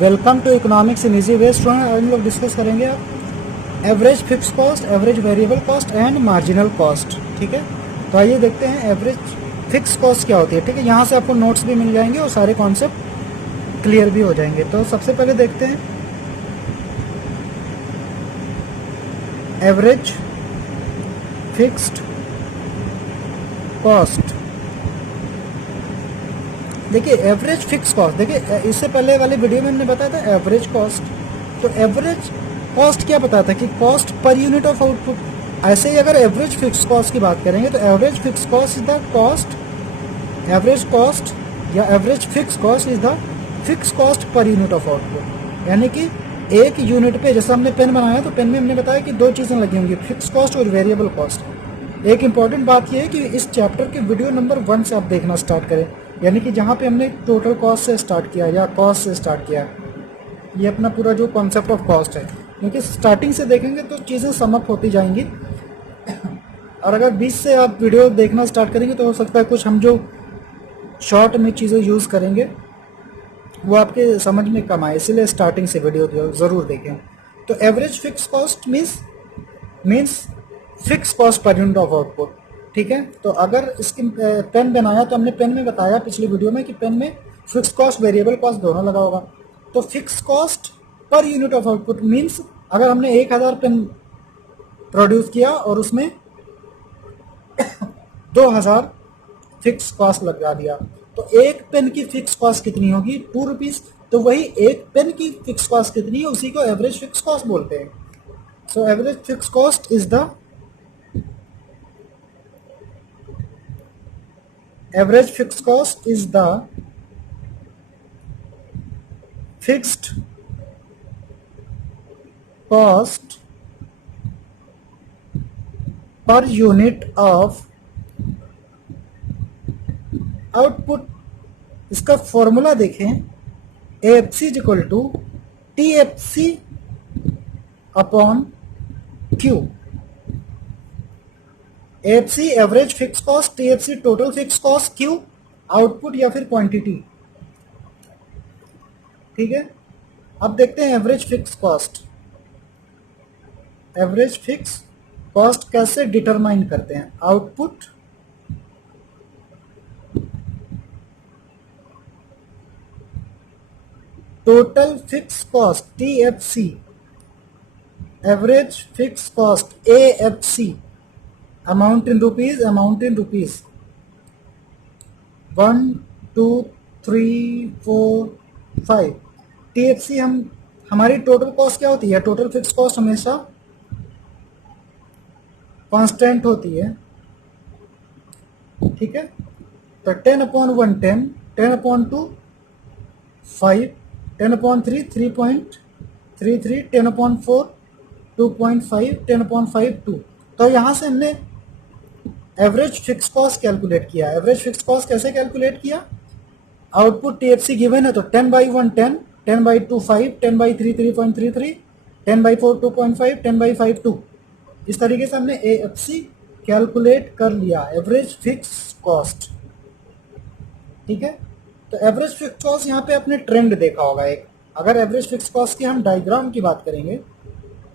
Welcome to economics in easy way student. आज हम लोग डिस्कस करेंगे average fix cost, average variable cost and marginal cost. ठीक है, तो आइए देखते हैं एवरेज फिक्स कॉस्ट क्या होती है। ठीक है, यहाँ से आपको नोट्स भी मिल जाएंगे और सारे कॉन्सेप्ट क्लियर भी हो जाएंगे। तो सबसे पहले देखते हैं एवरेज फिक्स्ड कॉस्ट। देखिए एवरेज फिक्स कॉस्ट, देखिए इससे पहले वाले वीडियो में हमने बताया था एवरेज कॉस्ट। तो एवरेज कॉस्ट क्या बताया था कि cost per unit of output. ऐसे ही अगर एवरेज फिक्स कॉस्ट की बात करेंगे तो average fix cost is the cost, average cost या average fix cost is the fix cost per unit of output. यानी कि एक यूनिट पे, जैसे हमने पेन बनाया तो पेन में हमने बताया कि दो चीज़ें लगी होंगी, फिक्स कॉस्ट और वेरिएबल कॉस्ट। एक इंपॉर्टेंट बात यह है कि इस चैप्टर के वीडियो नंबर 1 से आप देखना स्टार्ट करें, यानी कि जहाँ पे हमने टोटल कॉस्ट से स्टार्ट किया या कॉस्ट से स्टार्ट किया, ये अपना पूरा जो कॉन्सेप्ट ऑफ कॉस्ट है, क्योंकि स्टार्टिंग से देखेंगे तो चीज़ें समअप होती जाएंगी। और अगर 20 से आप वीडियो देखना स्टार्ट करेंगे तो हो सकता है कुछ हम जो शॉर्ट में चीज़ें यूज़ करेंगे वो आपके समझ में कम आए, इसलिए स्टार्टिंग से वीडियो ज़रूर देखें। तो average fix cost means fix cost per unit of output. ठीक है, तो अगर इसकी पेन बनाया तो हमने पेन में बताया पिछली वीडियो में कि पेन में फिक्स कॉस्ट वेरिएबल कॉस्ट दोनों लगा होगा। तो fix cost per unit of output means अगर हमने 1000 पेन प्रोड्यूस किया और उसमें 2000 फिक्स कॉस्ट लगा दिया, तो एक पेन की फिक्स कॉस्ट कितनी होगी? 2 रुपीज़। तो वही एक पेन की फिक्स कॉस्ट कितनी है, उसी को एवरेज फिक्स कॉस्ट बोलते हैं। So average fix cost is the average fixed cost is the fixed cost per unit of output। इसका फॉर्मूला देखें, AFC is equal to TFC upon Q। AFC average fix cost, TFC total fix cost, Q output या फिर quantity. ठीक है, अब देखते हैं average fix cost. Average fix cost कैसे डिटरमाइन करते हैं? Output total fix cost TFC, average fix cost AFC, amount in rupees, amount in rupees. 1 2 3 4 5 TFC हमारी टोटल कॉस्ट क्या होती है? टोटल फिक्स कॉस्ट हमेशा कांस्टेंट होती है। ठीक है, तो 10/1 10, 10/2 5, 10/3 3.33, 10/4 2.5, 10/5 2। तो यहाँ से हमने एवरेज फिक्स कॉस्ट कैलकुलेट किया। एवरेज फिक्स कॉस्ट कैसे कैलकुलेट किया? आउटपुट TFC गिवन है तो 10/1 10, 10/2 5, 10/3 3.33, 10/4 2.5, 10/5 2। इस तरीके से हमने AFC कैलकुलेट कर लिया, एवरेज फिक्स कॉस्ट। ठीक है, तो एवरेज फिक्स कॉस्ट यहाँ पे आपने ट्रेंड देखा होगा एक। अगर एवरेज फिक्स कॉस्ट की हम डायग्राम की बात करेंगे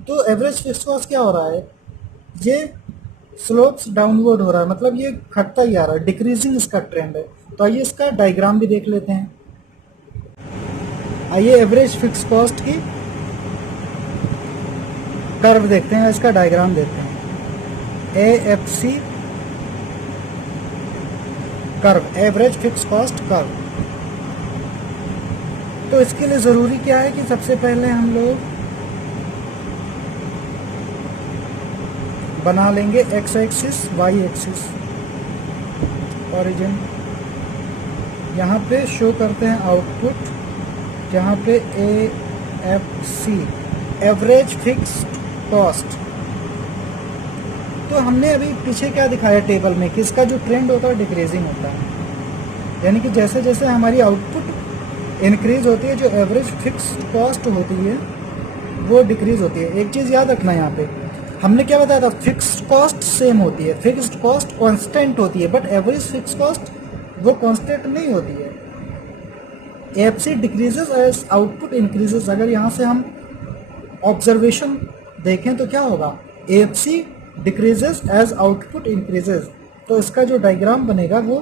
तो एवरेज फिक्स कॉस्ट क्या हो रहा है? ये स्लोप्स डाउनवर्ड हो रहा है, मतलब ये घटता ही आ रहा है, डिक्रीजिंग इसका ट्रेंड है। तो आइए इसका डायग्राम भी देख लेते हैं। आइए एवरेज फिक्स कॉस्ट की कर्व देखते हैं, इसका डायग्राम देखते हैं। AFC curve, average fix cost curve. तो इसके लिए ज़रूरी क्या है कि सबसे पहले हम लोग बना लेंगे x axis, y axis, origin. यहाँ पे शो करते हैं आउटपुट, जहाँ पे AFC एवरेज फिक्स्ड कॉस्ट। तो हमने अभी पीछे क्या दिखाया टेबल में कि इसका जो ट्रेंड होता है डिक्रीजिंग होता है, यानी कि जैसे जैसे हमारी आउटपुट इंक्रीज होती है, जो एवरेज फिक्स्ड कॉस्ट होती है वो डिक्रीज होती है। एक चीज़ याद रखना, यहाँ पे हमने क्या बताया था? फिक्स्ड कॉस्ट सेम होती है, फिक्स्ड कॉस्ट कांस्टेंट होती है, बट एवरेज फिक्स कॉस्ट वो कांस्टेंट नहीं होती है। AFC decreases as output increases. अगर यहाँ से हम ऑब्जर्वेशन देखें तो क्या होगा, AFC decreases as output increases. तो इसका जो डायग्राम बनेगा वो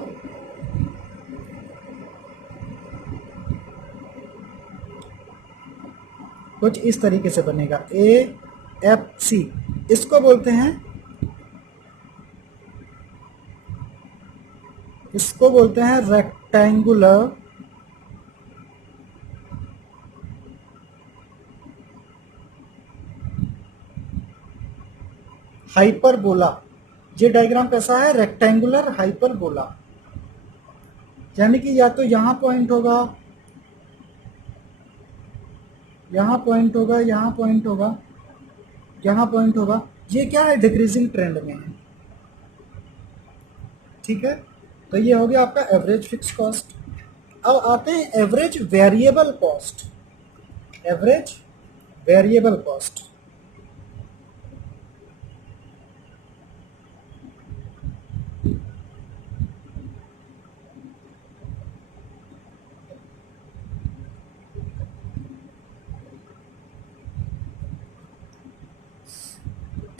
कुछ इस तरीके से बनेगा। AFC इसको बोलते हैं रेक्टेंगुलर हाइपरबोला। ये डायग्राम कैसा है, रेक्टेंगुलर हाइपरबोला। यानी कि या तो यहाँ पॉइंट होगा, यहाँ पॉइंट होगा, यहाँ पॉइंट होगा, यहाँ पॉइंट होगा। ये क्या है, डिक्रीजिंग ट्रेंड में है। ठीक है, तो ये हो गया आपका एवरेज फिक्स कॉस्ट। अब आते हैं average variable cost. Average variable cost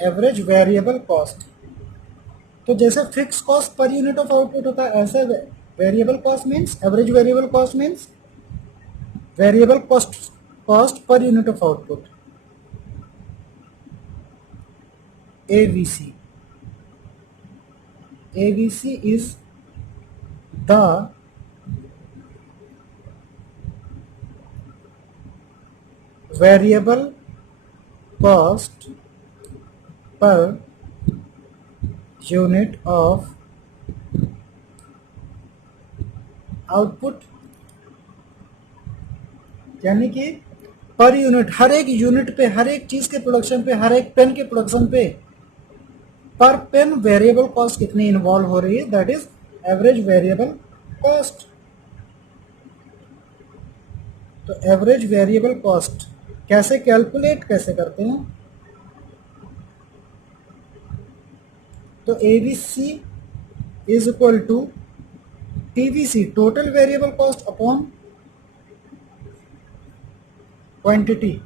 average variable cost, तो जैसे fix cost per unit of output होता है, ऐसे variable cost means, average variable cost means variable cost per unit of output, AVC। AVC is the variable cost per unit of output. यानी कि per unit, हर एक unit पे, हर एक चीज के प्रोडक्शन पे, हर एक पेन के प्रोडक्शन पे पर पेन वेरिएबल कॉस्ट कितनी इन्वॉल्व हो रही है, that is average variable cost. तो एवरेज वेरिएबल कॉस्ट कैसे कैलकुलेट कैसे करते हैं, तो ABC is equal to TVC, total variable cost upon quantity.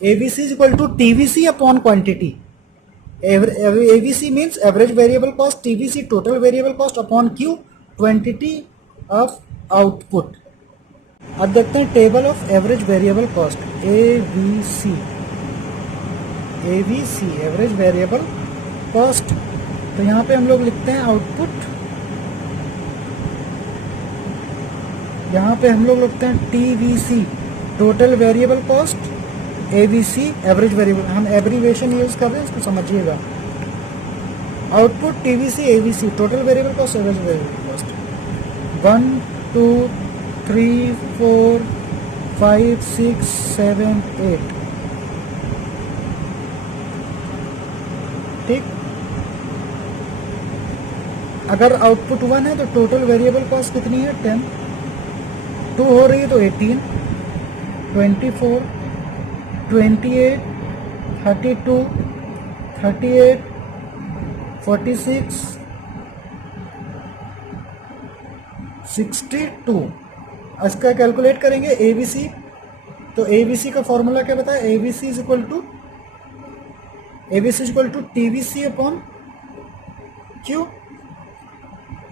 ABC is equal to TVC upon quantity. ABC means average variable cost, TVC total variable cost upon Q quantity of output. अब देखते हैं table of average variable cost, ABC average variable cost. तो यहाँ पे हम लोग लिखते हैं आउटपुट, यहाँ पे हम लोग लिखते हैं TVC total variable cost, ABC average variable, हम एब्रीवेशन यूज कर रहे हैं, इसको समझिएगा। Output TVC ABC total variable cost, average variable cost. 1 2 3 4 5 6 7 8। ठीक, अगर आउटपुट 1 है तो टोटल वेरिएबल कॉस्ट कितनी है, 10। 2 हो रही है तो 18, 24, 28, 32, 38, 46, 62। इसका कैलकुलेट करेंगे ABC। तो ABC का फॉर्मूला क्या बताया, ABC is equal to TVC upon Q।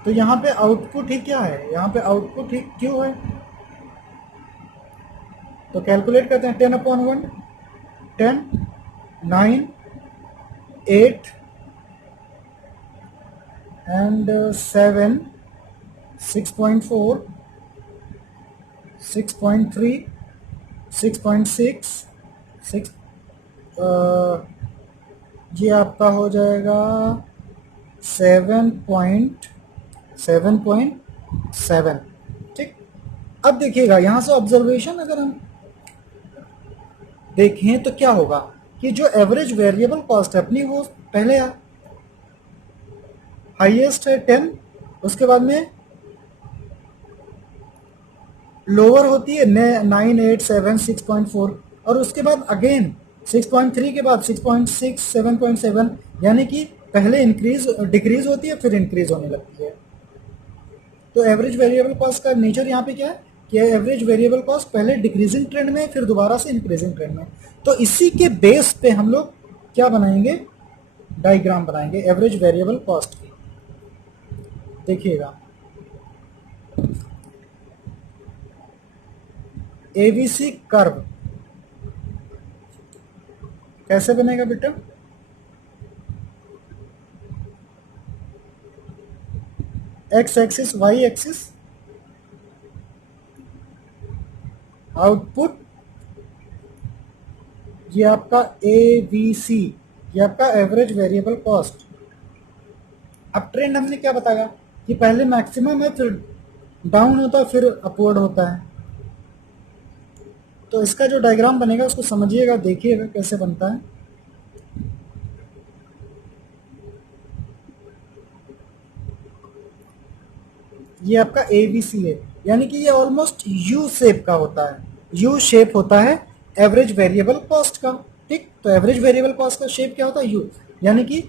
तो यहाँ पे आउटपुट ही क्या है, यहाँ पे आउटपुट ही Q है। तो कैलकुलेट करते हैं, 10 अपॉन 1 10, 9, 8 एंड 7, 6.4, 6.3, 6.6, 6, ये आपका हो जाएगा 7.7। ठीक, अब देखिएगा यहाँ से ऑब्जर्वेशन अगर हम देखें तो क्या होगा कि जो एवरेज वेरिएबल कॉस्ट है अपनी, वो पहले हाईएस्ट है 10, उसके बाद में लोअर होती है 9, 8, 7, 6.4, और उसके बाद अगेन 6.3 के बाद 6.6, 7.7, यानी कि पहले इंक्रीज डिक्रीज होती है फिर इंक्रीज होने लगती है। तो एवरेज वेरिएबल कॉस्ट का नेचर यहाँ पे क्या है कि एवरेज वेरिएबल कॉस्ट पहले डिक्रीजिंग ट्रेंड में फिर दोबारा से इंक्रीजिंग ट्रेंड में। तो इसी के बेस पे हम लोग क्या बनाएंगे, डायग्राम बनाएंगे एवरेज वेरिएबल कॉस्ट की। देखिएगा एबीसी कर्व कैसे बनेगा बेटा, x axis y axis, output ये आपका ए बी सी, ये आपका एवरेज वेरिएबल कॉस्ट। अब ट्रेंड हमने क्या बताया कि पहले मैक्सिमम है फिर डाउन होता है फिर अपवर्ड होता है। तो इसका जो डायग्राम बनेगा उसको समझिएगा, देखिएगा कैसे बनता है। ये आपका ABC है, यानी कि ये ऑलमोस्ट यू शेप का होता है, यू शेप होता है एवरेज वेरिएबल कॉस्ट का। ठीक, तो एवरेज वेरिएबल कॉस्ट का शेप क्या होता है, यू, यानी कि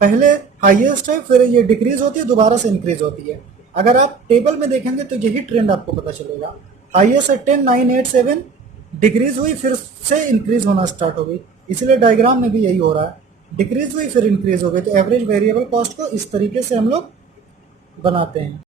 पहले हाईएस्ट है फिर ये डिक्रीज होती है दोबारा से इंक्रीज होती है। अगर आप टेबल में देखेंगे तो यही ट्रेंड आपको पता चलेगा। हाईएस्ट है 10 9 8 7, डिक्रीज हुई फिर से इंक्रीज होना स्टार्ट हो गई, इसलिए डायग्राम में भी यही हो रहा है, डिक्रीज हुई फिर इंक्रीज हो गई। तो एवरेज वेरिएबल कॉस्ट को इस तरीके से हम लोग बनाते हैं।